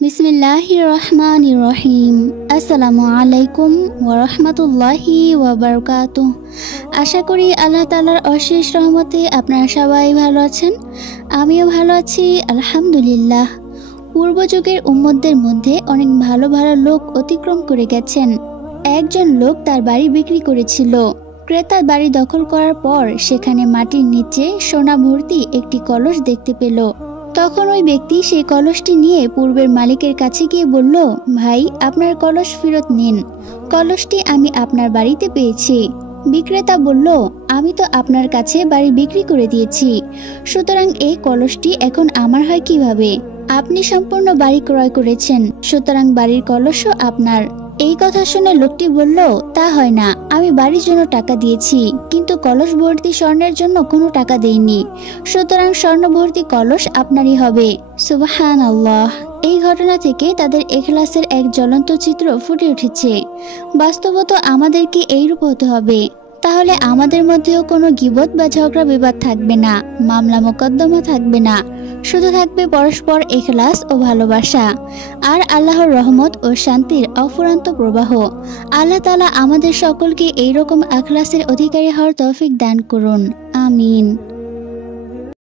বিসমিল্লাহির রহমানির রহিম। আসসালামু আলাইকুম ওয়া রাহমাতুল্লাহি ওয়া বারাকাতুহু। আশা করি আল্লাহ তাআলার অশেষ রহমতে আপনারা সবাই ভালো আছেন। আমিও ভালো আছি আলহামদুলিল্লাহ। পূর্ব যুগের উম্মতদের মধ্যে অনেক ভালো ভালো লোক অতিক্রম করে গেছেন। একজন লোক তার বাড়ি বিক্রি করেছিল। ক্রেতা বাড়ি দখল করার পর সেখানে মাটির নিচে সোনা ভর্তি একটি কলস দেখতে পেল। তখন ওই ব্যক্তি সেই কলসটি নিয়ে পূর্বের মালিকের কাছে গিয়ে বলল, ভাই, আপনার কলস ফেরত নিন। কলসটি আমি আপনার বাড়িতে পেয়েছি। বিক্রেতা বলল, আমি তো আপনার কাছে বাড়ি বিক্রি করে দিয়েছি, সুতরাং এই কলসটি এখন আমার হয় কিভাবে? আপনি সম্পূর্ণ বাড়ি ক্রয় করেছেন, সুতরাং বাড়ির কলসও আপনার। এই কথা শুনে লোকটি বলল, তা হয় না, আমি বাড়ির জন্য টাকা দিয়েছি, কিন্তু কলস ভর্তি স্বর্ণের জন্য কোনো টাকা দেইনি, সুতরাং স্বর্ণ ভর্তি কলস আপনারই হবে। সুবহানাল্লাহ। এই ঘটনা থেকে তাদের ইখলাসের এক জ্বলন্ত চিত্র ফুটে উঠেছে। বাস্তবত আমাদেরকে এইরূপ হতে হবে, তাহলে আমাদের মধ্যেও কোনো গীবত বা ঝগড়া বিবাদ থাকবে না, মামলা মোকদ্দমা থাকবে না, শুধু থাকবে পরস্পর ইখলাস ও ভালোবাসা আর আল্লাহর রহমত ও শান্তির অফুরন্ত প্রবাহ। আল্লাহ তাআলা আমাদের সকলকে এইরকম ইখলাসের অধিকারী হওয়ার তৌফিক দান করুন। আমিন।